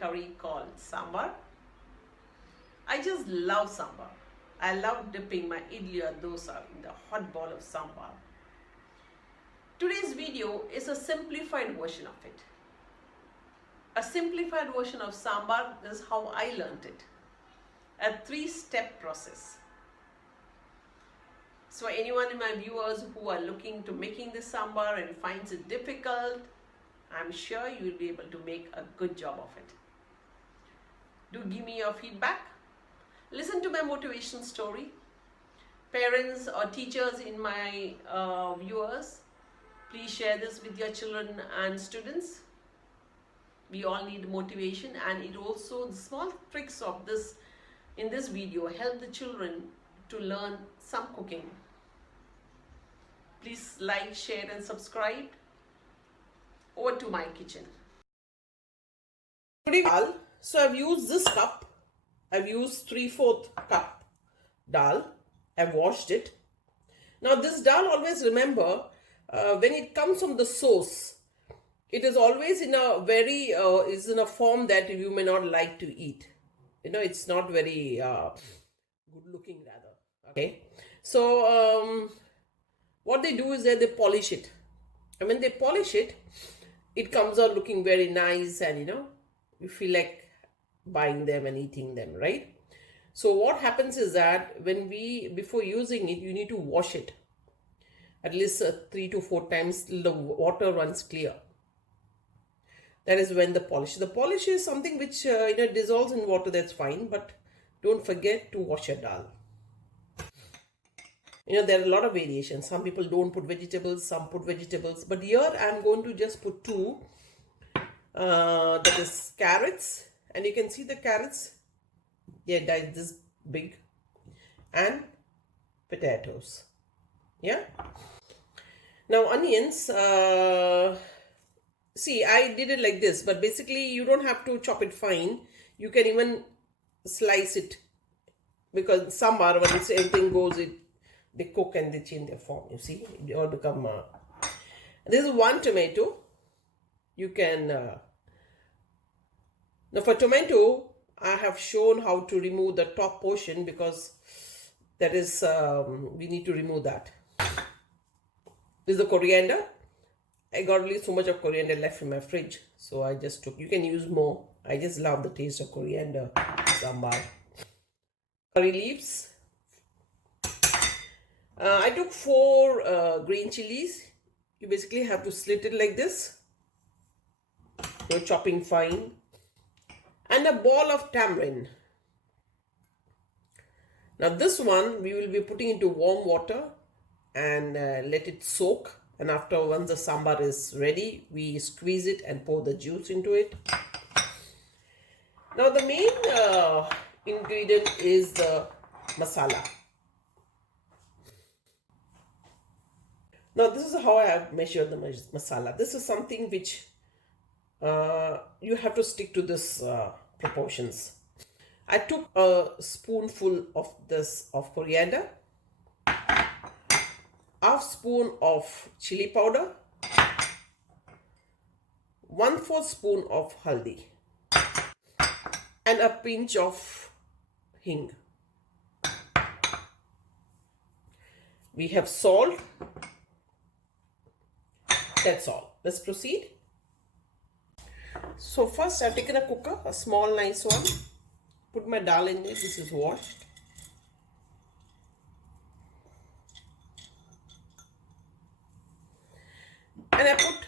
curry called Sambhar. I just love Sambhar. I love dipping my idli or dosa in the hot bowl of Sambhar. Today's video is a simplified version of it. A simplified version of Sambhar is how I learned it. A 3-step process. So anyone in my viewers who are looking to making this Sambhar and finds it difficult, I'm sure you will be able to make a good job of it. Do give me your feedback. Listen to my motivation story. Parents or teachers in my viewers, please share this with your children and students. We all need motivation, and it also, the small tricks of this in this video help the children to learn some cooking. Please like, share and subscribe. Over to my kitchen. Dal. So I've used this cup. I've used 3/4 cup dal. I've washed it. Now this dal, always remember, when it comes from the source, it is always in a very, is in a form that you may not like to eat. You know, it's not very good looking rather. Okay. So what they do is that they polish it. And when they polish it, it comes out looking very nice, and you know, you feel like buying them and eating them, right? So what happens is that before using it, you need to wash it at least 3 to 4 times till the water runs clear. That is when the polish is something which dissolves in water. That's fine, but don't forget to wash your dal. There are a lot of variations. Some people don't put vegetables, some put vegetables, but here I'm going to just put 2. That is carrots, and you can see the carrots, they're this big, and potatoes. Yeah. Now onions, see, I did it like this, but basically you don't have to chop it fine. You can even slice it, because Sambhar, when everything goes, they cook and they change their form. You see, they all become. This is 1 tomato. You can. Now for tomato, I have shown how to remove the top portion, because that is we need to remove that. This is the coriander. I got really so much of coriander left in my fridge, so I just took. You can use more. I just love the taste of coriander Sambhar. Curry leaves. I took 4 green chilies. You basically have to slit it like this. You're chopping fine. And a ball of tamarind. Now this one we will be putting into warm water and let it soak. And after, once the Sambhar is ready, we squeeze it and pour the juice into it. Now the main ingredient is the masala. Now this is how I have measured the masala. This is something which you have to stick to this proportions. I took a spoonful of coriander, half spoon of chili powder, 1/4 spoon of haldi, and a pinch of hing. We have salt. That's all. Let's proceed. So first I've taken a cooker, a small nice one. Put my dal in it. This is washed. And I put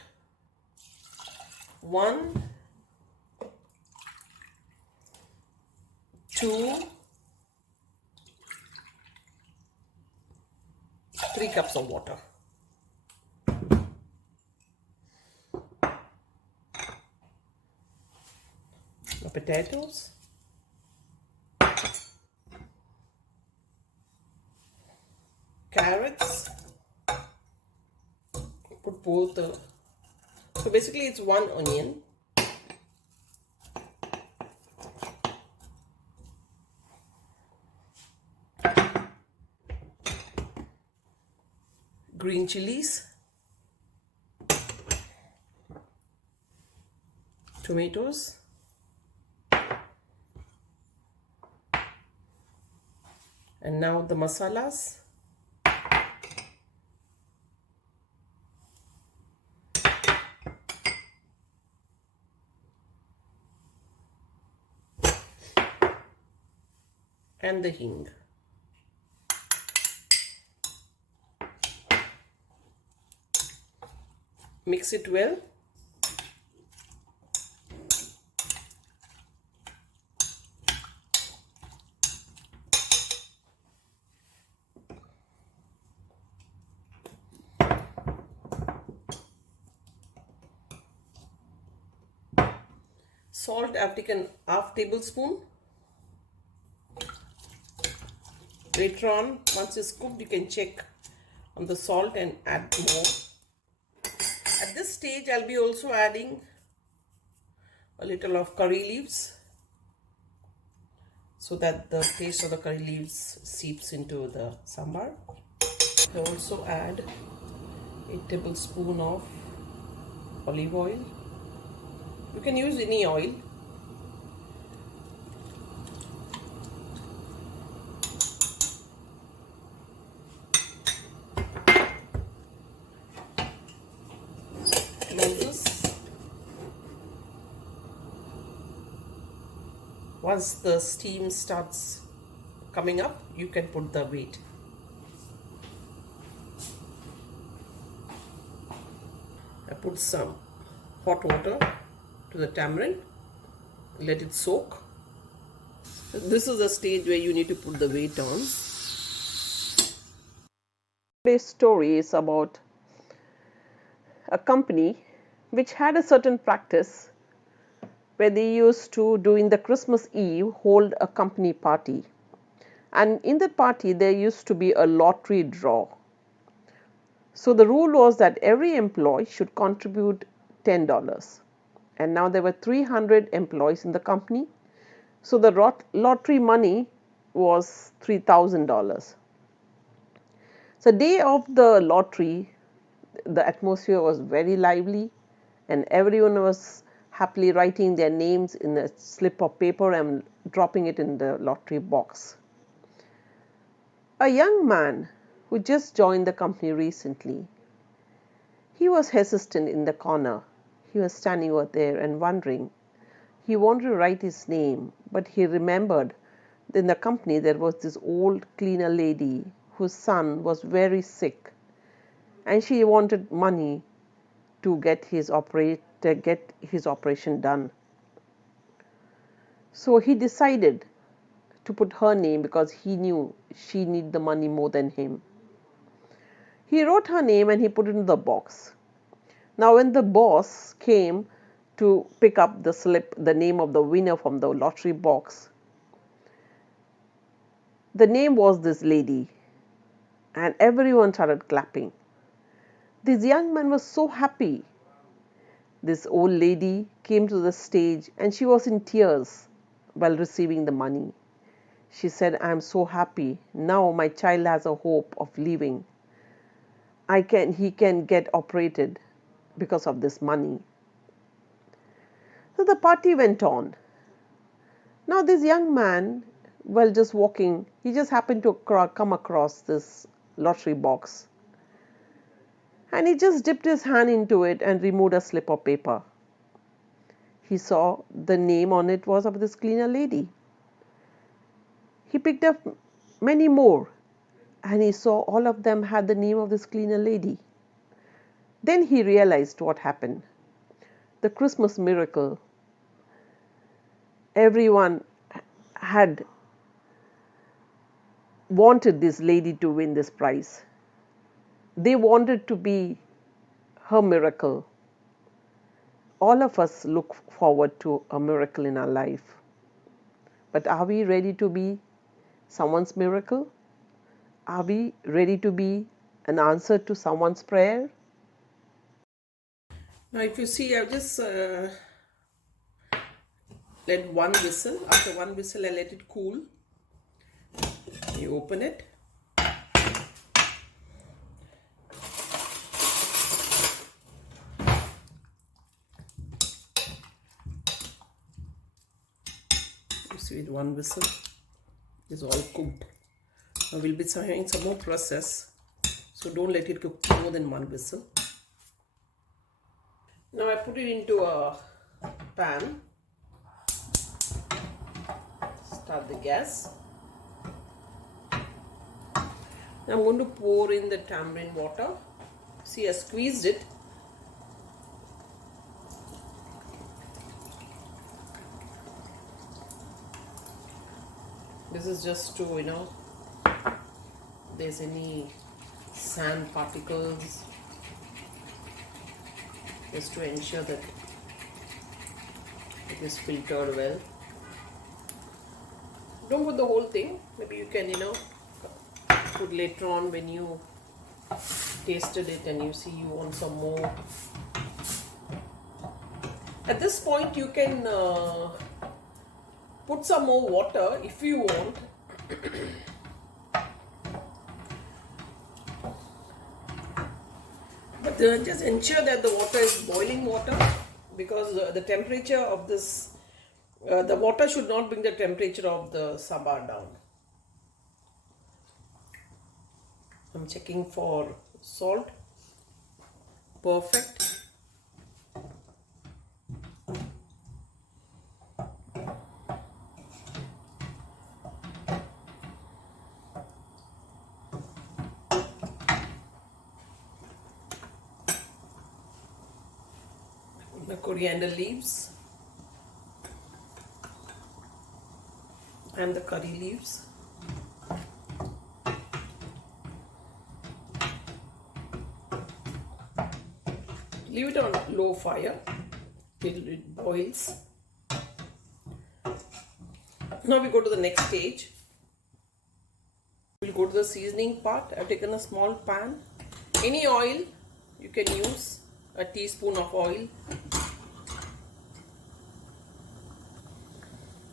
1, 2, 3 cups of water. The potatoes, carrots, put both so basically it's 1 onion, green chilies, tomatoes, And now the masalas. And the hing. Mix it well. Salt, I've taken half tablespoon. Later on, once it's cooked, you can check on the salt and add more. At this stage, I'll be also adding a little of curry leaves so that the taste of the curry leaves seeps into the sambar. I also add a tablespoon of olive oil. You can use any oil. Close this. Once the steam starts coming up, you can put the weight. I put some hot water to the tamarind, let it soak. This is the stage where you need to put the weight on. Today's story is about a company which had a certain practice where they used to, during the Christmas Eve, hold a company party. And in that party, there used to be a lottery draw. So the rule was that every employee should contribute $10. And now there were 300 employees in the company. So the lottery money was $3,000. So day of the lottery, the atmosphere was very lively and everyone was happily writing their names in a slip of paper and dropping it in the lottery box. A young man who just joined the company recently, he was hesitant in the corner. He was standing over there and wondering. He wanted to write his name, but he remembered in the company there was this old cleaner lady whose son was very sick and she wanted money to get his operation done. So he decided to put her name because he knew she needed the money more than him. He wrote her name and he put it in the box. Now when the boss came to pick up the slip, the name of the winner from the lottery box, the name was this lady and everyone started clapping. This young man was so happy. This old lady came to the stage and she was in tears while receiving the money. She said, "I am so happy. Now my child has a hope of living. He can get operated because of this money." So the party went on. Now this young man, while just walking, he just happened to come across this lottery box. And he just dipped his hand into it and removed a slip of paper. He saw the name on it was of this cleaner lady. He picked up many more and he saw all of them had the name of this cleaner lady. Then he realized what happened. The Christmas miracle. Everyone had wanted this lady to win this prize. They wanted to be her miracle. All of us look forward to a miracle in our life. But are we ready to be someone's miracle? Are we ready to be an answer to someone's prayer? Now if you see, I've just let one whistle. After one whistle, I let it cool. You open it. You see, with one whistle, it's all cooked. We'll be having some more process, so don't let it cook more than one whistle. Now I put it into a pan. Start the gas. Now I'm going to pour in the tamarind water. See, I squeezed it. This is just to, if there's any sand particles, just to ensure that it is filtered well. Don't put the whole thing. Maybe you can, put later on when you tasted it and you see you want some more. At this point you can put some more water if you want. But just ensure that the water is boiling water, because the temperature of this, the water should not bring the temperature of the sambar down. I'm checking for salt. Perfect. The coriander leaves and the curry leaves. Leave it on low fire till it boils. Now we go to the next stage. We'll go to the seasoning part. I've taken a small pan. Any oil you can use, a teaspoon of oil.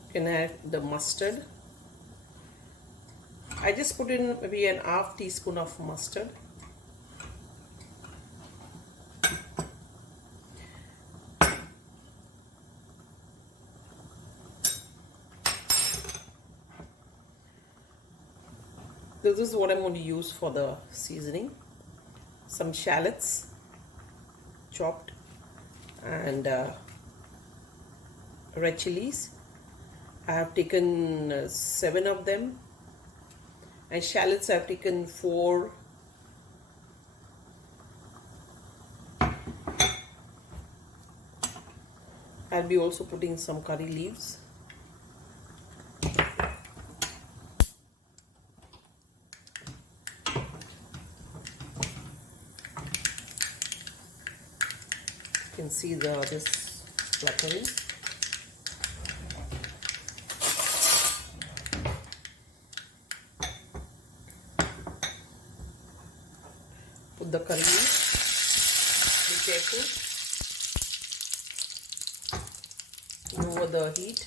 You can add the mustard. I just put in maybe an half teaspoon of mustard. This is what I'm going to use for the seasoning. Some shallots chopped, and red chilies. I have taken 7 of them, and shallots I have taken 4. I'll be also putting some curry leaves. You can see this fluttering. Put the curry leaves. Be careful. Lower the heat.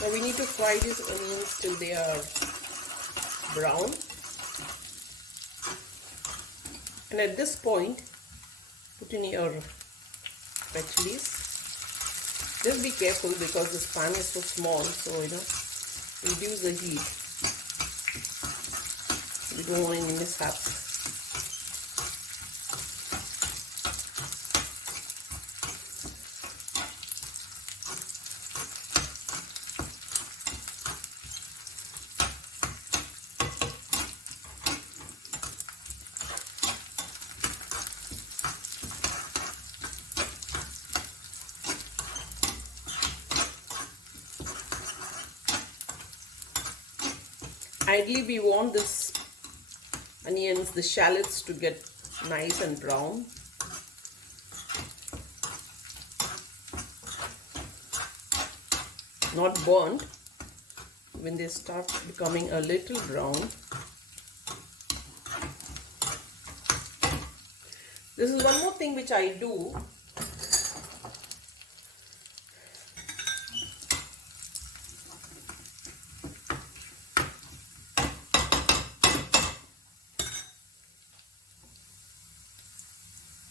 Now we need to fry these onions till they are brown. And at this point, put in your red chilies. Just be careful because this pan is so small, so reduce the heat. We don't want any mishaps. Ideally, we want this onions, the shallots to get nice and brown. Not burnt. When they start becoming a little brown. This is one more thing which I do.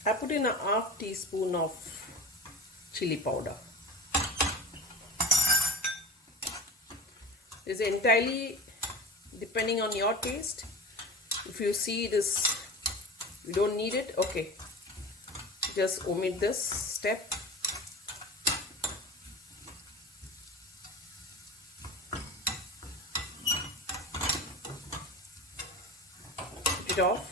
I put in a half teaspoon of chili powder. It's entirely depending on your taste. If you see this, you don't need it, okay, just omit this step. Put it off.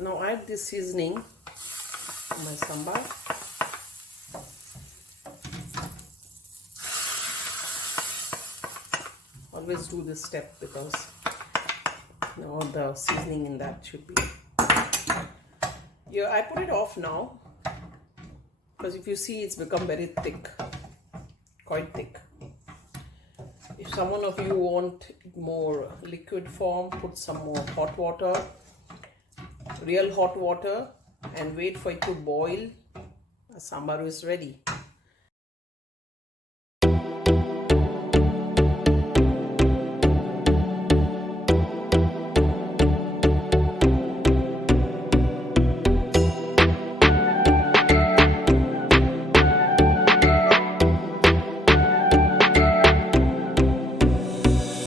Now add this seasoning to my sambar. Always do this step because now the seasoning in that should be. Yeah, I put it off now because if you see, it's become very thick, quite thick. If someone of you want more liquid form, put some more hot water, real hot water, and wait for it to boil. The sambar is ready.